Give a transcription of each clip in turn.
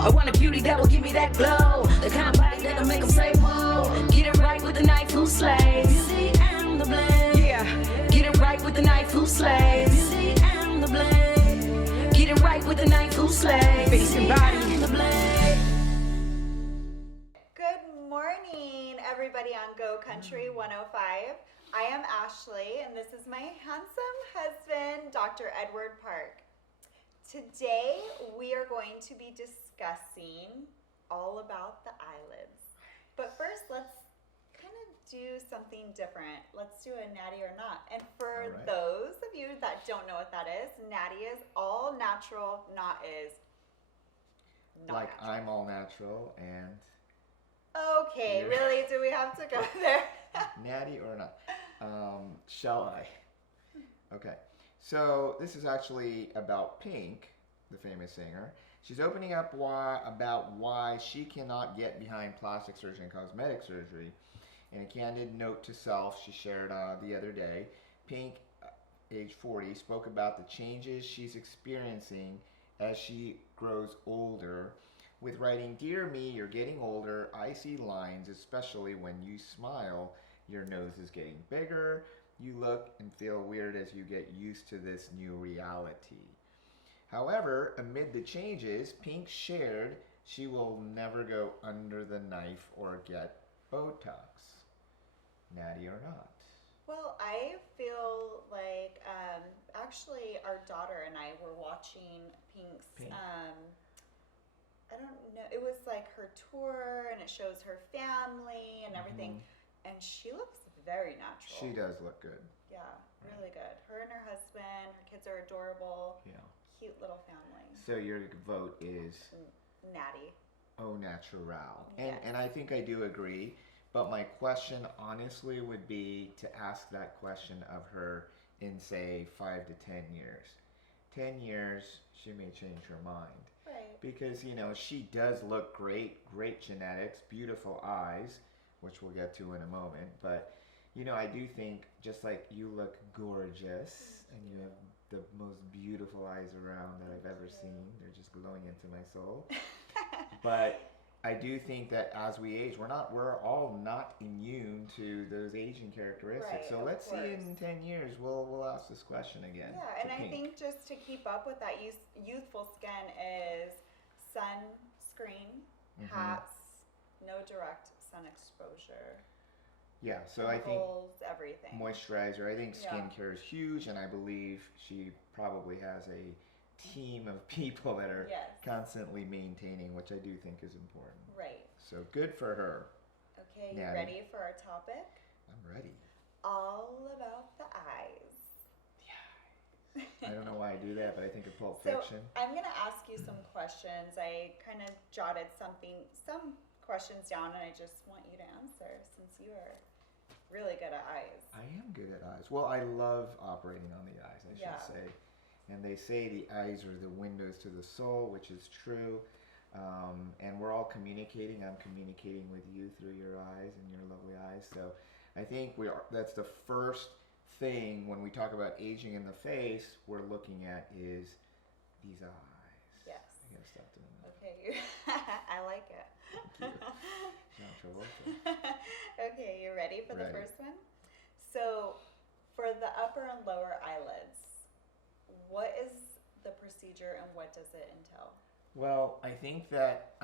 I want a beauty that will give me that glow, the kind of body that'll make them say whoa. Get it right with the knife who slays. Beauty and the blade. Yeah, get it right with the knife who slays. Beauty and the blade. Get it right with the knife who slays. Face and body. Good morning, everybody on Go Country 105. I am Ashley, and this is my handsome husband, Dr. Edward Park. Today, we are going to be discussing all about the eyelids. But first, let's kind of do something different. Let's do a natty or not. And for those of you that don't know what that is, natty is all natural, not is not like natural. I'm all natural and... Okay, really? Do we have to go there? Natty or not? Shall I? Okay. So this is actually about Pink, the famous singer. She's opening up about why she cannot get behind plastic surgery and cosmetic surgery. In a candid note to self she shared the other day, Pink, age 40, spoke about the changes she's experiencing as she grows older, with writing, "Dear me, you're getting older. I see lines, especially when you smile. Your nose is getting bigger. You look and feel weird as you get used to this new reality." However, amid the changes, Pink shared she will never go under the knife or get Botox. Natty or not? Well, I feel like actually our daughter and I were watching Pink's Pink. I don't know, it was like her tour and it shows her family and everything, and she looks very natural. She does look good. Yeah, really good. Her and her husband, her kids are adorable. Yeah. Cute little family. So your vote is Natty. au natural. Yes. And I think I do agree, but my question honestly would be to ask that question of her in, say, 5 to 10 years. 10 years, she may change her mind. Right. Because, you know, she does look great genetics, beautiful eyes, which we'll get to in a moment. But, you know, I do think, just like you look gorgeous, and you have the most beautiful eyes around that I've ever seen. They're just glowing into my soul. But I do think that as we age, we're all not immune to those aging characteristics. Right, so let's see course. in 10 years, we'll ask this question again. Yeah, and to I Pink. think just to keep up with that youthful skin is sunscreen, hats, no direct sun exposure. Yeah, so I think everything. moisturizer, I think skincare is huge, and I believe she probably has a team of people that are constantly maintaining, which I do think is important. Right. So good for her. Okay, you Natty. ready for our topic? I'm ready. All about the eyes. I don't know why I do that, but I think of Pulp So Fiction. I'm going to ask you some questions. I kind of jotted some questions down, and I just want you to answer since you are really good at eyes. I am good at eyes. Well, I love operating on the eyes, I should say. And they say the eyes are the windows to the soul, which is true. And we're all communicating. I'm communicating with you through your eyes and your lovely eyes. So I think that's the first thing when we talk about aging in the face we're looking at is these eyes. Yes. I gotta stop doing that. Okay, I like it. Thank you. John Travolta. Okay, you ready for the first one? So, for the upper and lower eyelids, what is the procedure and what does it entail? Well, I think that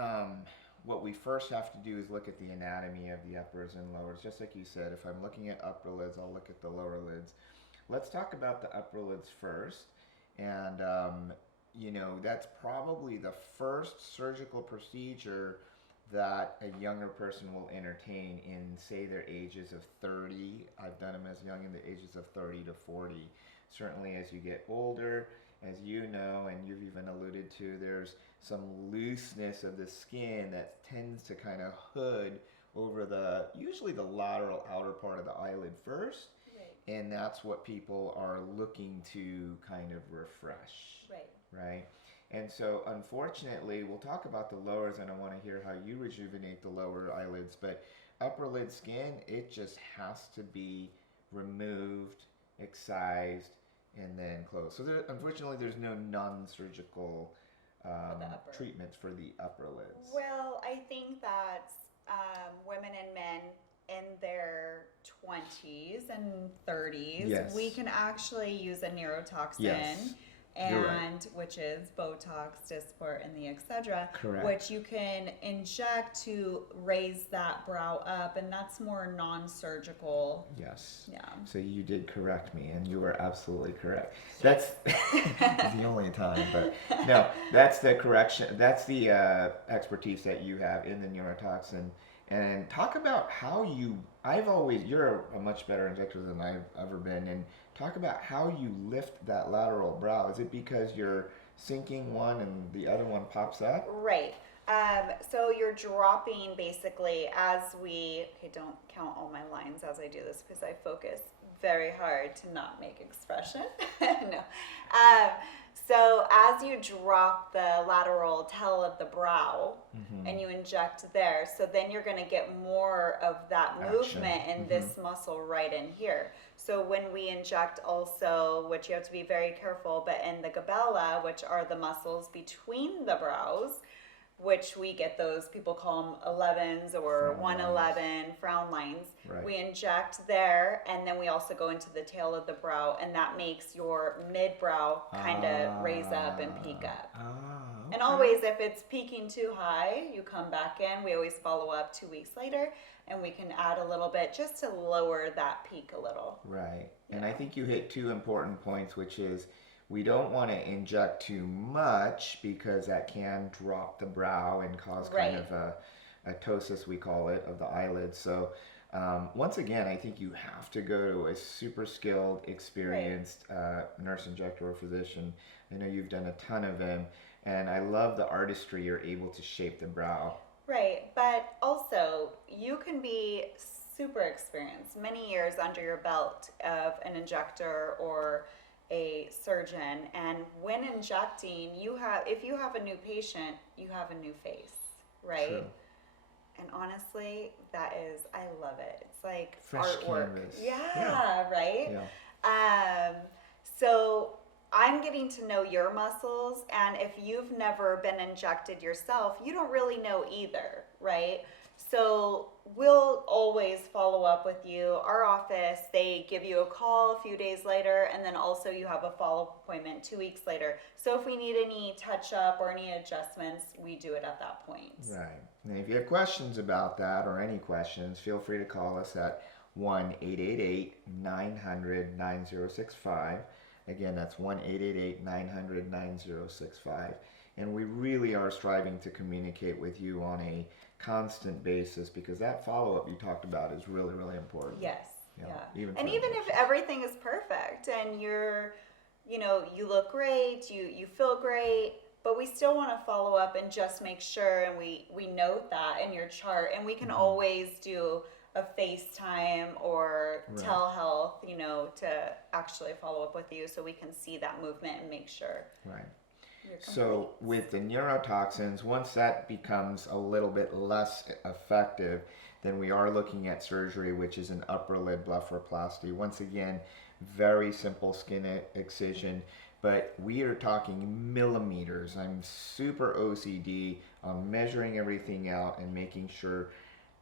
what we first have to do is look at the anatomy of the uppers and lowers. Just like you said, if I'm looking at upper lids, I'll look at the lower lids. Let's talk about the upper lids first. And, you know, that's probably the first surgical procedure that a younger person will entertain in, say, their ages of 30. I've done them as young in the ages of 30 to 40. Certainly as you get older, as you know, and you've even alluded to, there's some looseness of the skin that tends to kind of hood over usually the lateral outer part of the eyelid first. Right. And that's what people are looking to kind of refresh. Right? And so, unfortunately, we'll talk about the lowers, and I want to hear how you rejuvenate the lower eyelids, but upper lid skin, it just has to be removed, excised, and then closed. So, unfortunately, there's no non-surgical treatments for the upper lids? Well, I think that women and men in their 20s and 30s, Yes. we can actually use a neurotoxin. Yes. You're right. And which is Botox, Dysport, and the etc. Correct. Which you can inject to raise that brow up, and that's more non-surgical. Yes. Yeah. So you did correct me, and you were absolutely correct. That's the only time, but no, that's the correction. That's the expertise that you have in the neurotoxin. And talk about how you're a much better injector than I've ever been, and talk about how you lift that lateral brow. Is it because you're sinking one and the other one pops up? Right. So you're dropping basically okay, don't count all my lines as I do this because I focus very hard to not make expression. No. So as you drop the lateral tail of the brow and you inject there, so then you're going to get more of that movement in this muscle right in here. So when we inject also, which you have to be very careful, but in the glabella, which are the muscles between the brows, which we get those, people call them 11s or 111 frown lines. Right. We inject there, and then we also go into the tail of the brow, and that makes your mid-brow kind of raise up and peak up. Okay. And always, if it's peaking too high, you come back in. We always follow up 2 weeks later, and we can add a little bit just to lower that peak a little. Right. And I think you hit two important points, which is we don't want to inject too much because that can drop the brow and cause kind of a ptosis, we call it, of the eyelids. So once again, I think you have to go to a super skilled, experienced nurse injector or physician. I know you've done a ton of them, and I love the artistry you're able to shape the brow. Right, but also you can be super experienced, many years under your belt of an injector or a surgeon, and when injecting, if you have a new patient, you have a new face, right? True. And honestly, I love it. It's like Fresh artwork. canvas. Yeah, right? Yeah. So I'm getting to know your muscles, and if you've never been injected yourself, you don't really know either, right? So we'll always follow up with you. Our office, they give you a call a few days later, and then also you have a follow-up appointment 2 weeks later. So if we need any touch-up or any adjustments, we do it at that point. Right. And if you have questions about that or any questions, feel free to call us at 1-888-900-9065. Again, that's 1-888-900-9065. And we really are striving to communicate with you on a constant basis, because that follow-up you talked about is really, really important. Yes. You know, Yeah. even And even if everything is perfect and you look great, you feel great, but we still want to follow up and just make sure, and we note that in your chart, and we can always do a FaceTime or telehealth, to actually follow up with you so we can see that movement and make sure. Right. So with the neurotoxins, once that becomes a little bit less effective, then we are looking at surgery, which is an upper lid blepharoplasty. Once again, very simple skin excision, but we are talking millimeters. I'm super OCD on measuring everything out and making sure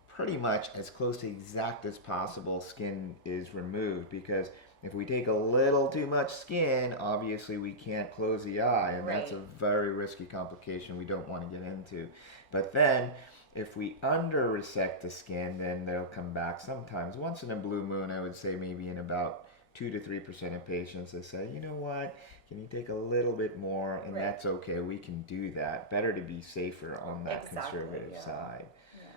pretty much as close to exact as possible skin is removed, because if we take a little too much skin, obviously we can't close the eye, and that's a very risky complication we don't want to get into. But then if we under resect the skin, then they'll come back sometimes. Once in a blue moon, I would say maybe in about 2 to 3% of patients, they say, you know what, can you take a little bit more? And that's okay, we can do that. Better to be safer on that conservative side.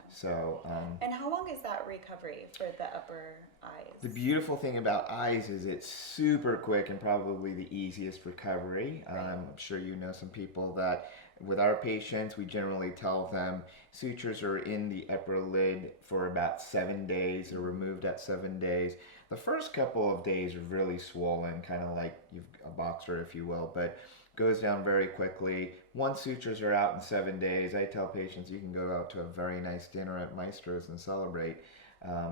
So, and how long is that recovery for the upper eyes? The beautiful thing about eyes is it's super quick and probably the easiest recovery. I'm sure you know some people that with our patients, we generally tell them sutures are in the upper lid for about 7 days or removed at 7 days. The first couple of days are really swollen, kind of like a boxer, if you will, but goes down very quickly. Once sutures are out in 7 days, I tell patients you can go out to a very nice dinner at Maestro's and celebrate.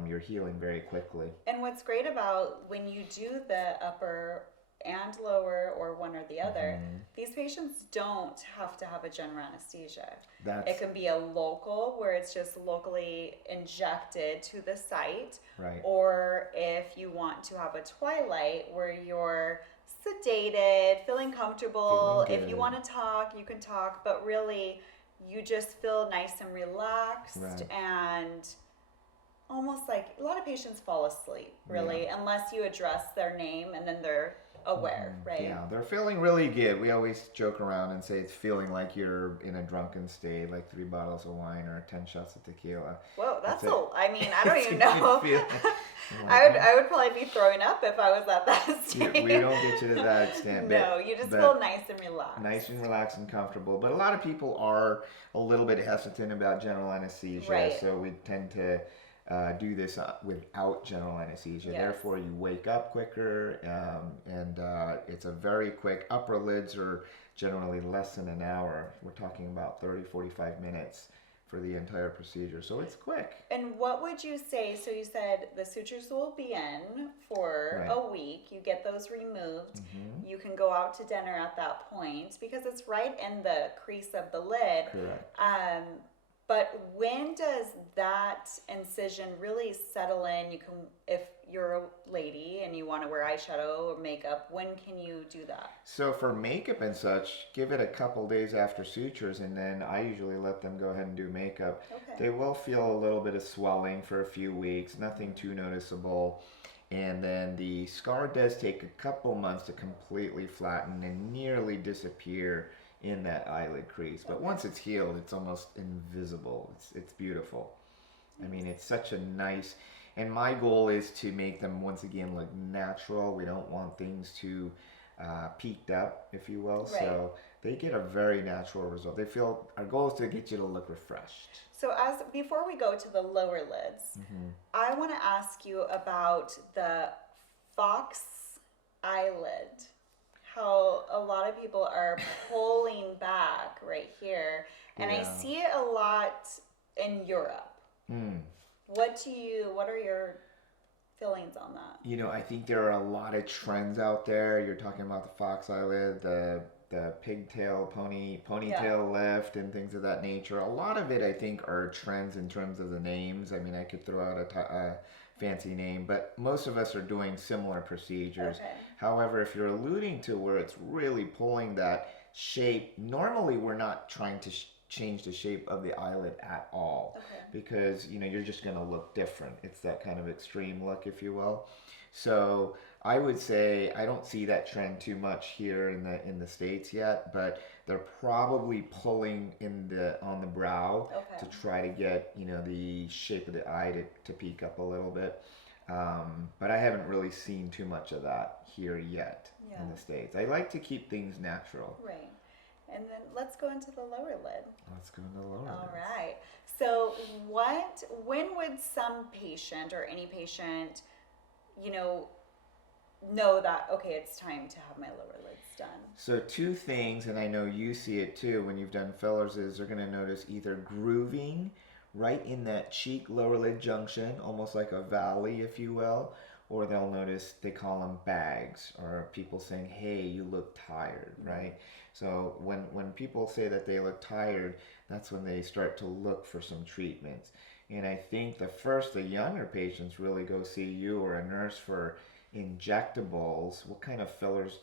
You're healing very quickly. And what's great about when you do the upper and lower or one or the other, these patients don't have to have a general anesthesia. It can be a local where it's just locally injected to the site, Right. or if you want to have a twilight where you're sedated, feeling comfortable. Feeling If you good. want to talk, you can talk, but really you just feel nice and relaxed, Right. and almost like a lot of patients fall asleep, really, unless you address their name and then they're aware, right? Yeah, they're feeling really good. We always joke around and say it's feeling like you're in a drunken state, like 3 bottles of wine or 10 shots of tequila. Whoa, that's It's I mean, I don't it's even a good know. feeling. I would probably be throwing up if I was at that Yeah, stage. we don't get you to that extent. No, but, you just but feel nice and relaxed. nice and relaxed and comfortable. But a lot of people are a little bit hesitant about general anesthesia, Right. so we tend to do this without general anesthesia. Yes. Therefore, you wake up quicker, and it's a very quick. Upper lids are generally less than an hour. We're talking about 30, 45 minutes for the entire procedure, so it's quick. And what would you say? So you said the sutures will be in for Right. a week. You get those removed. You can go out to dinner at that point because it's right in the crease of the lid. Correct. But when does that incision really settle in? You can, if you're a lady and you want to wear eyeshadow or makeup, when can you do that? So for makeup and such, give it a couple days after sutures, and then I usually let them go ahead and do makeup. Okay. They will feel a little bit of swelling for a few weeks, nothing too noticeable. And then the scar does take a couple months to completely flatten and nearly disappear in that eyelid crease. But once it's healed, it's almost invisible. It's beautiful. I mean, it's such a nice, and my goal is to make them once again look natural. We don't want things too peaked up, if you will. Right. So they get a very natural result. They feel, our goal is to get you to look refreshed. So before we go to the lower lids, I want to ask you about the fox eyelid. How a lot of people are pulling back right here, and I Yeah. see it a lot in Europe. What are your feelings on that? You know, I think there are a lot of trends out there. You're talking about the fox eyelid, the pigtail, ponytail lift, and things of that nature. A lot of it, I think, are trends in terms of the names. I mean, I could throw out a fancy name, but most of us are doing similar procedures. Okay. However, if you're alluding to where it's really pulling that shape, normally we're not trying to change the shape of the eyelid at all. Okay. Because, you know, you're just going to look different. It's that kind of extreme look, if you will. So I would say I don't see that trend too much here in the States yet, but they're probably pulling on the brow Okay. to try to get, you know, the shape of the eye to peak up a little bit. But I haven't really seen too much of that here yet in the States. I like to keep things natural. Right. And then let's go into the lower lid. Let's go to the lower All lids. right. So when would some patient or any patient, you know that, okay, it's time to have my lower lids done? So 2 things, and I know you see it too when you've done fillers, is they're going to notice either grooving right in that cheek lower lid junction, almost like a valley, if you will, or they'll notice, they call them bags, or people saying, hey, you look tired, right? So when people say that they look tired, that's when they start to look for some treatments. And I think the younger patients really go see you or a nurse for injectables. What kind of fillers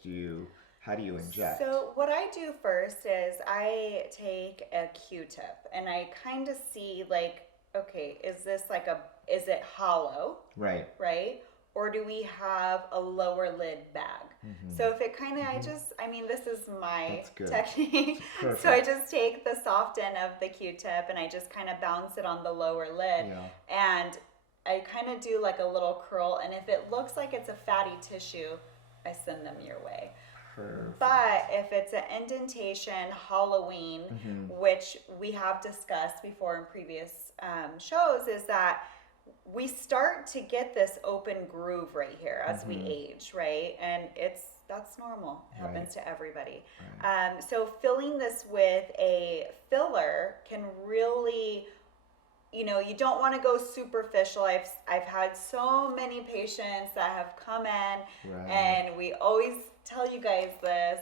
how do you inject? So what I do first is I take a Q-tip and I kind of see like, okay, is it hollow? Right. Right? Or do we have a lower lid bag? So if it kind of, this is my That's good. technique. Perfect. So I just take the soft end of the Q-tip and I just kind of bounce it on the lower lid. Yeah. And I kind of do like a little curl. And if it looks like it's a fatty tissue, I send them your way. Perfect. But if it's an indentation, hollowing, which we have discussed before in previous shows, is that we start to get this open groove right here as we age, right? And that's normal. It happens to everybody. Right. So filling this with a filler can really you know, you don't want to go superficial. I've had so many patients that have come in, Right. and we always tell you guys this: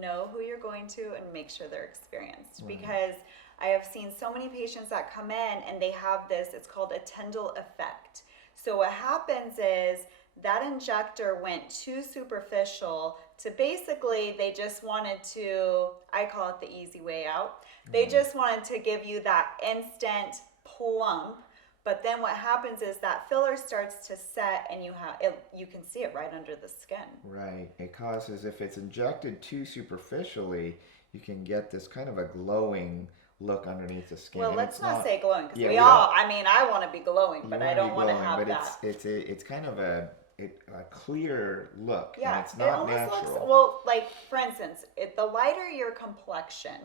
know who you're going to and make sure they're experienced. Right. Because I have seen so many patients that come in and they have this, it's called a Tyndall effect. So what happens is that injector went too superficial to basically, they just wanted to, I call it the easy way out. They just wanted to give you that instant plump. But then what happens is that filler starts to set, and you can see it right under the skin. Right. It causes, if it's injected too superficially, you can get this kind of a glowing look underneath the skin. Well, And let's it's not say glowing, because yeah, we we all, don't- I mean, I want to be glowing, you but wanna I be don't want to glowing, have but that. it's kind of a clear look. Yeah, And it's it not almost natural. looks, well, like, for instance, the lighter your complexion,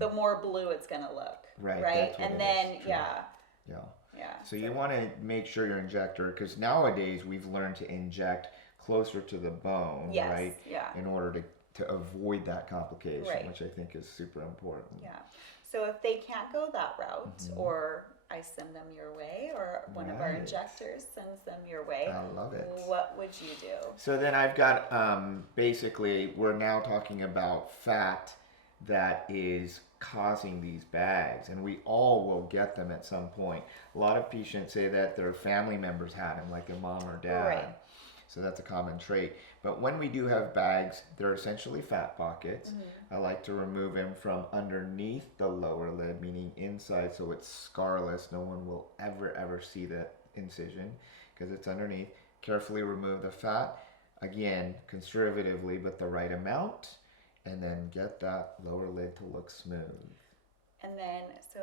the more blue it's going to look. Right, Right? that's what And it then, is, true. yeah. Yeah. So you want to make sure your injector, because nowadays we've learned to inject closer to the bone, Yes, right? yeah. In order to avoid that complication, Right. which I think is super important. Yeah. So if they can't go that route, Mm-hmm. or I send them your way, or one of our Right. injectors sends them your way, I love it. what would you do? So then I've got, basically, we're now talking about fat that is causing these bags, and we all will get them at some point. A lot of patients say that their family members had them, like their mom or dad. Right. So that's a common trait. But when we do have bags, they're essentially fat pockets. I like to remove them from underneath the lower lid, meaning inside, so it's scarless. No one will ever see the incision because it's underneath. Carefully remove the fat, again, conservatively, but the right amount, and then get that lower lid to look smooth. And then, so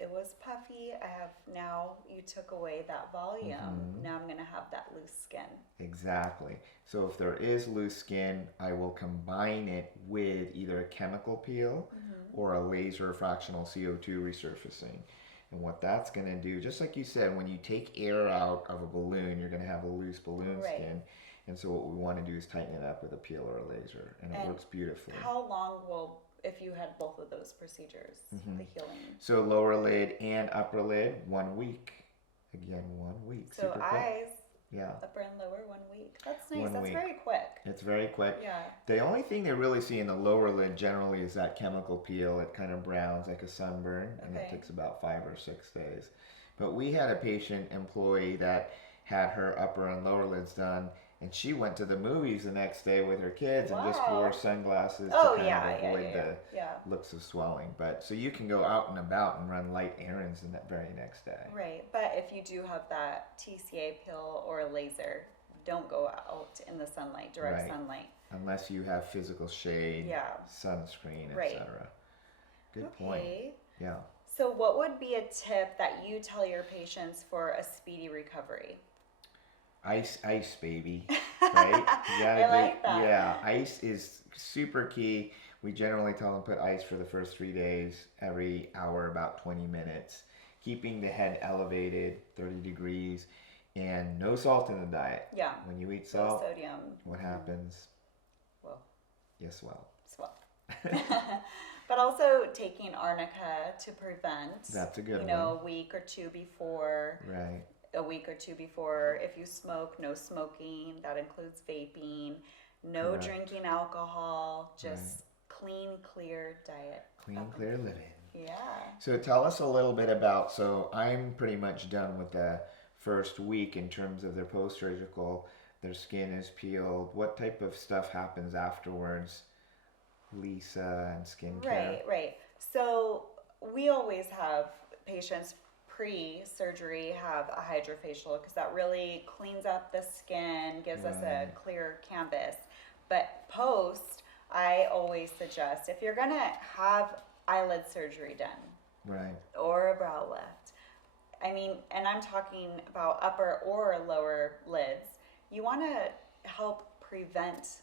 it was puffy. Now you took away that volume. Now I'm going to have that loose skin. Exactly. So if there is loose skin, I will combine it with either a chemical peel or a laser fractional CO2 resurfacing. And what that's going to do, just like you said, when you take air out of a balloon, you're going to have a loose balloon Right. skin. And so what we want to do is tighten it up with a peel or a laser. And it works beautifully. How long will, if you had both of those procedures, the healing? So lower lid and upper lid, 1 week. Again, 1 week. So Super quick. eyes, Yeah. upper and lower, 1 week. That's nice. 1 That's week. very quick. It's very quick. Yeah. The only thing they really see in the lower lid generally is that chemical peel. It kind of browns like a sunburn, and it Okay. takes about 5 or 6 days. But we had a patient employee that had her upper and lower lids done, and she went to the movies the next day with her kids and just Wow. wore sunglasses Oh, to kind yeah, of yeah, avoid yeah, the yeah. looks of swelling. But so you can go out and about and run light errands in that very next day. Right. But if you do have that TCA pill or a laser, don't go out in the sunlight, direct Right. sunlight. Unless you have physical shade, Yeah. sunscreen, Right. etc. Good point. Okay. Yeah. So what would be a tip that you tell your patients for a speedy recovery? Ice, baby. Right? I like that. Yeah, ice is super key. We generally tell them put ice for the first 3 days, every hour, about 20 minutes. Keeping the head elevated, 30 degrees, and no salt in the diet. Yeah. When you eat Low salt, sodium. what happens? Well, You swell. swell. But also taking arnica to prevent. That's a good a week or two before. Right. A week or two before. If you smoke, no smoking. That includes vaping. No Correct. drinking alcohol. Just clean, clear diet. Clean, clear living. Yeah. So tell us a little bit about, so I'm pretty much done with the first week in terms of their post-surgical, their skin is peeled. What type of stuff happens afterwards, Lisa, and skincare? Right. So we always have patients pre-surgery have a hydrofacial because that really cleans up the skin, gives us a clear canvas. But post, I always suggest if you're gonna have eyelid surgery done Right. or a brow lift, I mean, and I'm talking about upper or lower lids, you want to help prevent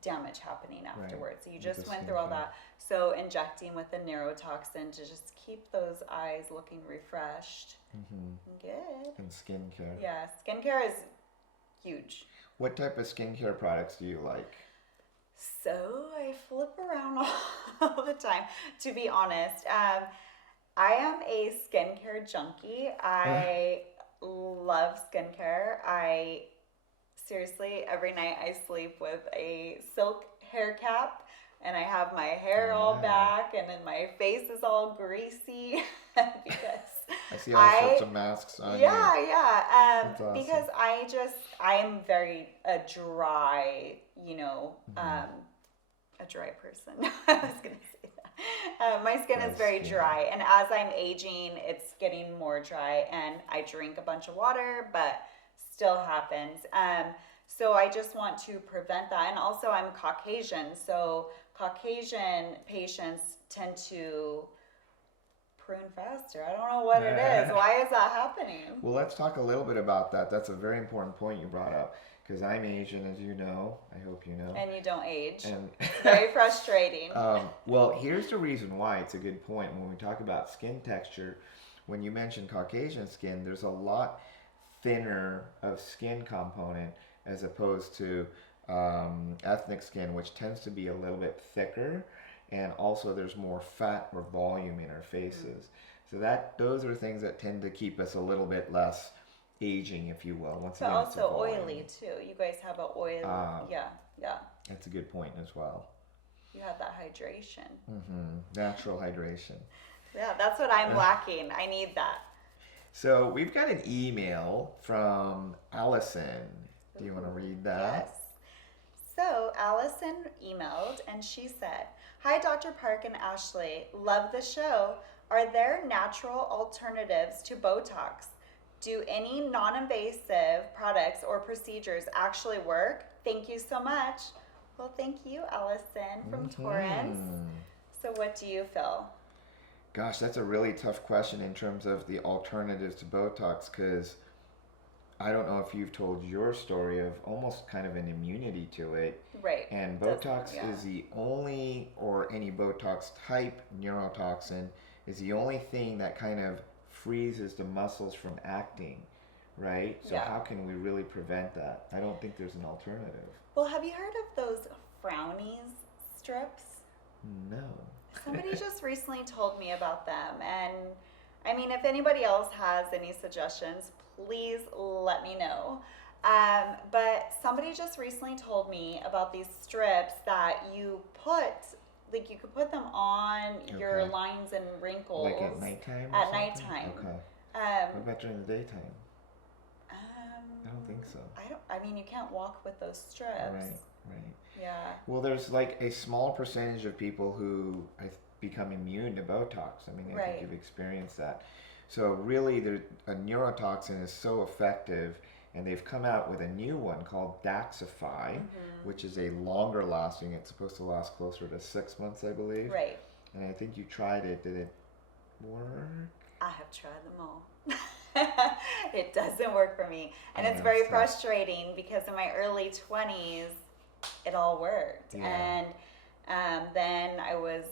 damage happening afterwards. So you With just the went through all skincare. that. So injecting with the neurotoxin to just keep those eyes looking refreshed. Good. And skincare. Yeah, skincare is huge. What type of skincare products do you like? So I flip around all the time, to be honest. I am a skincare junkie. I love skincare. Seriously, every night I sleep with a silk hair cap and I have my hair all back and then my face is all greasy because I see all sorts of masks on you. yeah. That's awesome. Because I am very a dry, a dry person. I was gonna say that. My skin is very dry, and as I'm aging, it's getting more dry. And I drink a bunch of water, but still happens. So I just want to prevent that. And also, I'm Caucasian, so Caucasian patients tend to prune faster. I don't know what it is. Why is that happening? Well, let's talk a little bit about that. That's a very important point you brought up, because I'm Asian, as you know. I hope you know. And you don't age. And it's very frustrating. Well, here's the reason why. It's a good point. When we talk about skin texture, when you mention Caucasian skin, there's a lot thinner of skin component as opposed to ethnic skin, which tends to be a little bit thicker. And also there's more fat or volume in our faces. So those are things that tend to keep us a little bit less aging, if you will. But also oily too. You guys have an oily, yeah. That's a good point as well. You have that hydration. Natural hydration. Yeah, that's what I'm lacking. I need that. So we've got an email from Allison. Do you want to read that? Yes. So Allison emailed and she said, "Hi, Dr. Park and Ashlee. Love the show. Are there natural alternatives to Botox? Do any non-invasive products or procedures actually work? Thank you so much." Well, thank you, Allison from Torrance. So what do you feel? Gosh, that's a really tough question in terms of the alternatives to Botox, because I don't know if you've told your story of almost kind of an immunity to it. Right. And Botox is the only, or any Botox type neurotoxin, is the only thing that kind of freezes the muscles from acting, right? So how can we really prevent that? I don't think there's an alternative. Well, have you heard of those frownies strips? No. Somebody just recently told me about them, and I mean, if anybody else has any suggestions, please let me know. But somebody just recently told me about these strips that you could put them on your lines and wrinkles. Like at nighttime? At nighttime. Okay. What about during the daytime? I don't think so. I mean, you can't walk with those strips. Right. Yeah. Well, there's like a small percentage of people who become immune to Botox. I mean, I think you've experienced that. So really, a neurotoxin is so effective, and they've come out with a new one called Daxxify, which is a longer lasting. It's supposed to last closer to 6 months, I believe. Right. And I think you tried it. Did it work? I have tried them all. It doesn't work for me. And it's very frustrating because in my early 20s, it all worked. Yeah. And then I was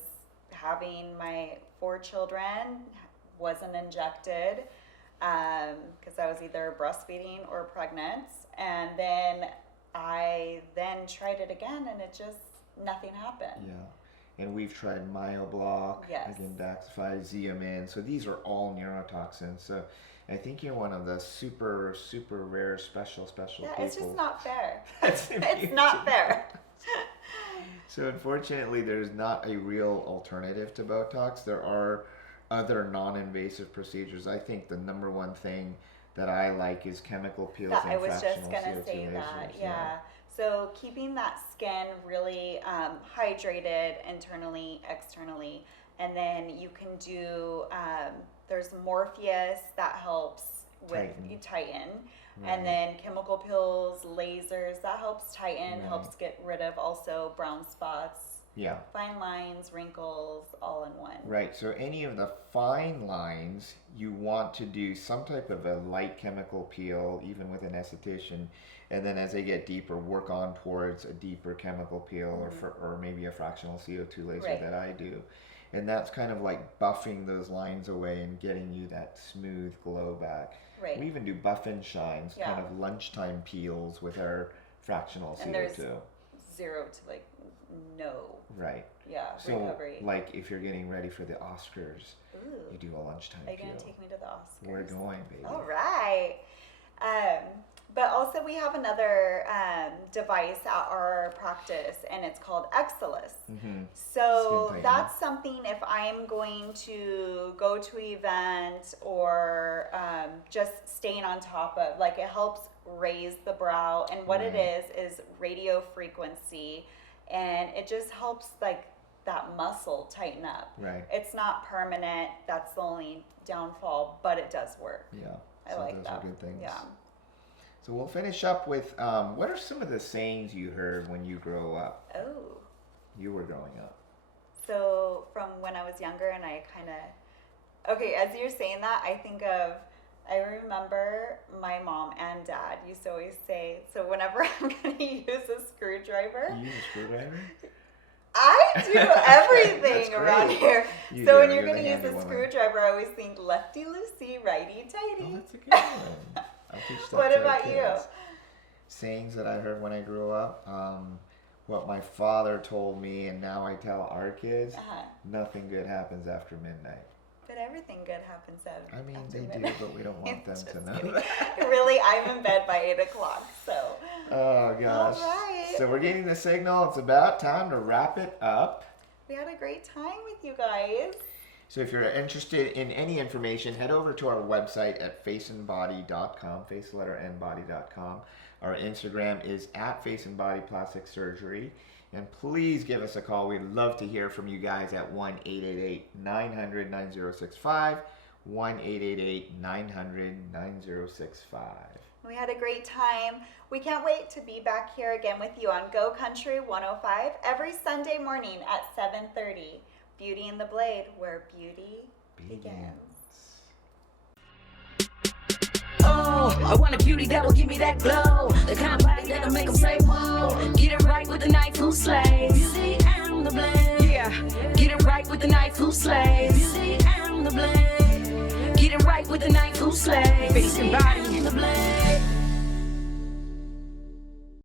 having my 4 children, wasn't injected because I was either breastfeeding or pregnant. And then I tried it again and nothing happened. Yeah. And we've tried MyoBlock, again, Daxxify, Xeomin. So these are all neurotoxins. So I think you're one of the super, super rare, special people. Yeah, it's just not fair. It's not fair. So unfortunately, there's not a real alternative to Botox. There are other non-invasive procedures. I think the number one thing that I like is chemical peels and fractional CO2 lasers. I was just going to say that, yeah. So keeping that skin really hydrated internally, externally, and then you can do, there's Morpheus that helps with tighten. And then chemical peels, lasers, that helps tighten, helps get rid of also brown spots, fine lines, wrinkles, all in one. Right, so any of the fine lines, you want to do some type of a light chemical peel, even with an esthetician, and then as they get deeper, work on towards a deeper chemical peel or maybe a fractional CO2 laser that I do. And that's kind of like buffing those lines away and getting you that smooth glow back. Right. We even do buff and shines, kind of lunchtime peels with our fractional CO2. And there's 0 to no. Right. recovery. Like if you're getting ready for the Oscars, you do a lunchtime Are you peel. going to take me to the Oscars? We're going, baby. All right. But also we have another device at our practice, and it's called Excelus. So that's something if I'm going to go to an event or just staying on top of, like it helps raise the brow. And what it is radio frequency, and it just helps like that muscle tighten up. Right. It's not permanent. That's the only downfall, but it does work. Yeah. I like those that. are good things. Yeah. So we'll finish up with what are some of the sayings you heard when you grow up? Oh. You were growing up. So from when I was younger, and I kind of, okay, as you're saying that, I remember my mom and dad used to always say, so whenever I'm going to use a screwdriver. You use a screwdriver? I do everything around here. So when you're going to use a woman. screwdriver, I always think lefty loosey, righty tighty. Oh, that's a good one. I'll teach that What to about our you? kids. Sayings that I heard when I grew up. What my father told me, and now I tell our kids, nothing good happens after midnight. But everything good happens after midnight. They do, but we don't want them to know that. Really, I'm in bed by 8 o'clock, so. Oh, gosh. All right. So we're getting the signal. It's about time to wrap it up. We had a great time with you guys. So if you're interested in any information, head over to our website at faceandbody.com, face letter and body.com. Our Instagram is at Face and Body Plastic Surgery. And please give us a call. We'd love to hear from you guys at 1-888-900-9065, 1-888-900-9065. We had a great time. We can't wait to be back here again with you on Go Country 105 every Sunday morning at 7:30. Beauty in the Blade, where beauty begins. Oh, I want a beauty that will give me that glow. The kind of body that'll make them say, whoa. Get it right with the knife who slays. Beauty and the blade. Yeah, get it right with the knife who slays. Beauty and the blade. Get it right with the knife who slays. Face and body in the blade.